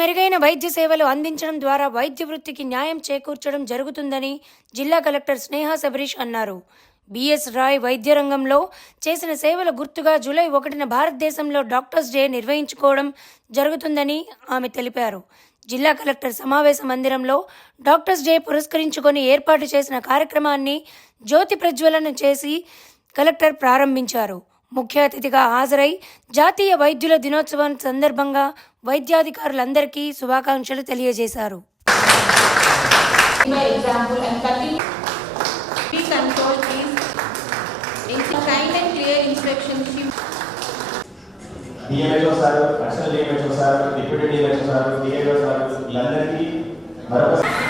మెరుగైన వైద్య సేవలు అందించడం ద్వారా వైద్య వృత్తికి న్యాయం చేకూర్చడం జరుగుతుందని జిల్లా కలెక్టర్ స్నేహ శబరీష్ అన్నారు. బిఎస్ రాయ్ వైద్య రంగంలో చేసిన సేవల గుర్తుగా జూలై ఒకటిన భారతదేశంలో డాక్టర్స్ డే నిర్వహించుకోవడం జరుగుతుందని ఆమె తెలిపారు. జిల్లా కలెక్టర్ సమావేశ మందిరంలో డాక్టర్స్ డే పురస్కరించుకొని ఏర్పాటు చేసిన కార్యక్రమాన్ని జ్యోతి ప్రజ్వలన చేసి కలెక్టర్ ప్రారంభించారు. ముఖ్య అతిథిగా హాజరై జాతీయ వైద్యుల దినోత్సవం సందర్భంగా వైద్యాధికారులందరికీ శుభాకాంక్షలు తెలియజేశారు. Sir additional sir deputy sir sir వీళ్ళందరికీ మరొక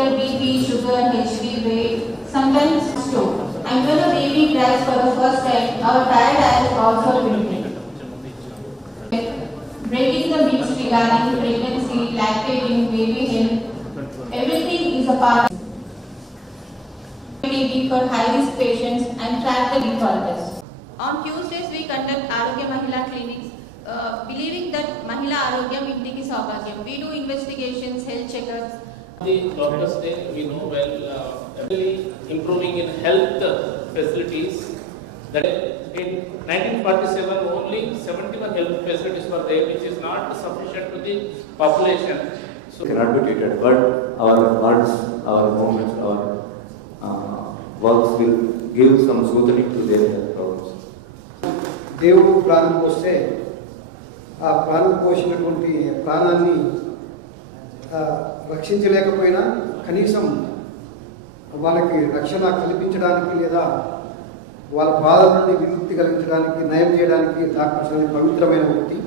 their bp sugar hb weight sometimes stroke and when a baby cries for the first time our tired eyes also limited breaking the myths regarding pregnancy lactating baby health everything is a part TB for high-risk patients and track the defaulters. On Tuesdays, we conduct Arogya Mahila clinics, uh, believing that Mahila Arogyam Intiki Saubhagyam. We do investigations, health. The Doctors Day, we know well, uh, really improving in health facilities. That in 1947, only 71 health facilities were there, which is not sufficient to the population. So cannot be treated, but our words, our movements, our uh, works will give some soothing to their health problems. దేవుడు ప్రాణం పోస్తే ఆ ప్రాణం పోసినటువంటి ప్రాణాన్ని ఆ, రక్షించలేకపోయినా కనీసం వాళ్ళకి రక్షణ కల్పించడానికి లేదా వాళ్ళ బాధ నుండి విముక్తి కలిగించడానికి నయం చేయడానికి డాక్టర్స్ అనేది పవిత్రమైన వృత్తి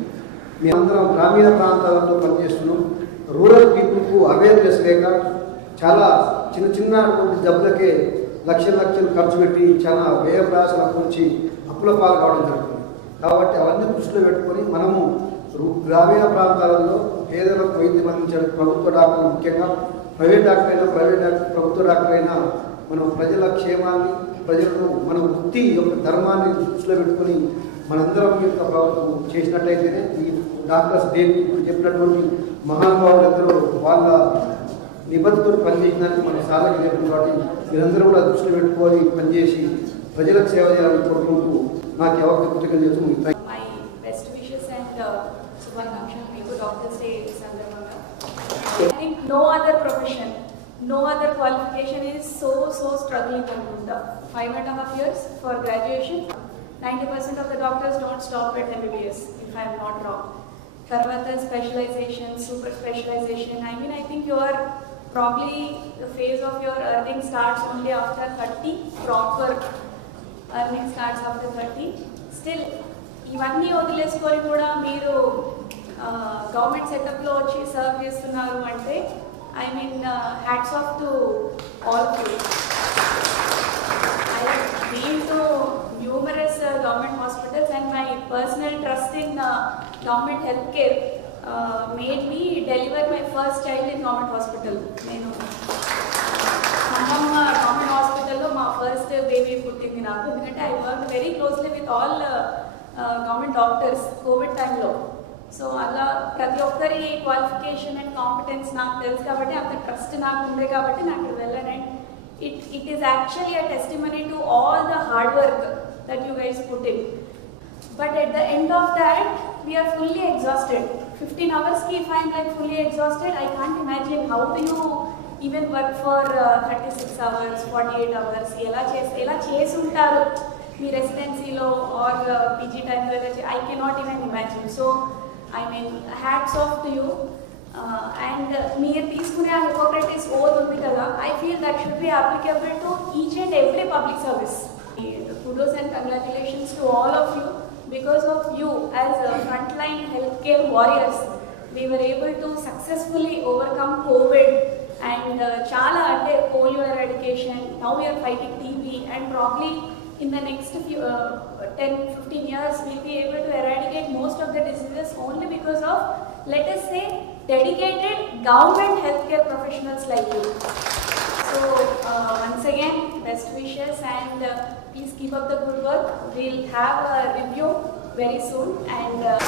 మేమందరం గ్రామీణ ప్రాంతాలలో పనిచేస్తున్నాం. రూరల్ పీపుల్కు అవేర్నెస్ లేక చాలా చిన్న చిన్న జబ్బులకే లక్షల లక్షలు ఖర్చు పెట్టి చాలా వ్యయ ప్రయాసాల గురించి అప్పుల పాలు కావడం జరుగుతుంది. కాబట్టి అవన్నీ దృష్టిలో పెట్టుకొని మనము గ్రామీణ ప్రాంతాలలో పేదలకు వైద్యం అందించడం. ప్రభుత్వ డాక్టర్లు ముఖ్యంగా ప్రైవేట్ డాక్టర్ అయినా ప్రైవేట్ డాక్టర్ ప్రభుత్వ డాక్టర్ అయినా మనం ప్రజల క్షేమాన్ని ప్రజలను మన వృత్తి యొక్క ధర్మాన్ని దృష్టిలో పెట్టుకొని మనందరం యొక్క ప్రభుత్వం చేసినట్టయితేనే ఈ డాక్టర్స్ డే ఇప్పుడు చెప్పినటువంటి మహానుభావులందరూ వాళ్ళ నిబద్ధతను పనిచేయడానికి మన సాధన చేయడం కాబట్టి మీరందరూ కూడా దృష్టిలో పెట్టుకొని పనిచేసి ప్రజలకు సేవ చేయాలని కోరుకుంటూ నాకు ఎవరికి కృతజ్ఞత చేస్తూ I think no other profession, no other qualification is so so struggling for అనుకుంటా five and a half years for graduation. 90% of the doctors don't stop at MBBS if I am not wrong. తర్వాత specialization, super specialization. I mean, I think you are probably the phase of your earning starts only after 30 proper earning starts after 30. Still, ఇవన్నీ వదిలేసుకొని కూడా మీరు government సెటప్లో వచ్చి serve చేస్తున్నారు అంటే I mean hats off to all దీంతో numerous government hospitals and my personal trust in government health care made me deliver my first child in government hospital నేను అమ్మమ్మ గవర్నమెంట్ హాస్పిటల్లో మా ఫస్ట్ బేబీ పుట్టింది నాకు. ఎందుకంటే I work very closely with all government doctors Covid టైంలో so అలా ప్రతి ఒక్కరి క్వాలిఫికేషన్ అండ్ కాంపిటెన్స్ నాకు తెలుసు కాబట్టి అంత ట్రస్ట్ నాకు ఉండే కాబట్టి నాకు వెళ్ళనండి it it is actually a testimony to all the hard work that you guys put in but at the end of that we are fully exhausted fifteen అవర్స్కి fine like fully exhausted I can't imagine how to you even work for thirty six hours forty eight hours ఎలా చేస్తే ఎలా చేసి ఉంటారు? మీ రెసిడెన్సీలో or PG టైంలో I cannot even imagine so I mean, hats off to you. Uh, and uh, mere teaspoon and Hippocrates oath unbitala, I feel that should be applicable to each and every public service. Kudos and congratulations to all of you. Because of you, as frontline healthcare warriors, we were able to successfully overcome COVID and uh, chala ante polio eradication, now we are fighting TB and probably in the next few, uh, 10, 15 years, we'll be able to eradicate most of the diseases let us say dedicated government healthcare professionals like you. So uh, once again, best wishes and uh, please keep up the good work. We'll have a review very soon and uh,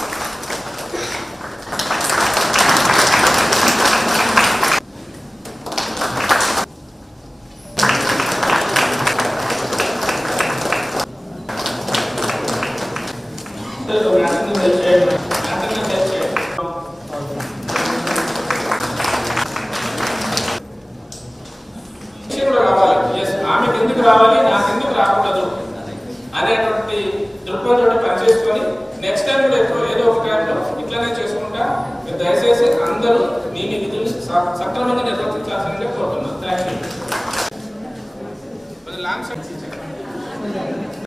అందరూ మీ విధులు సక్రమంగా నిర్వర్తించాల్సిందే కోరుతున్నాను thank you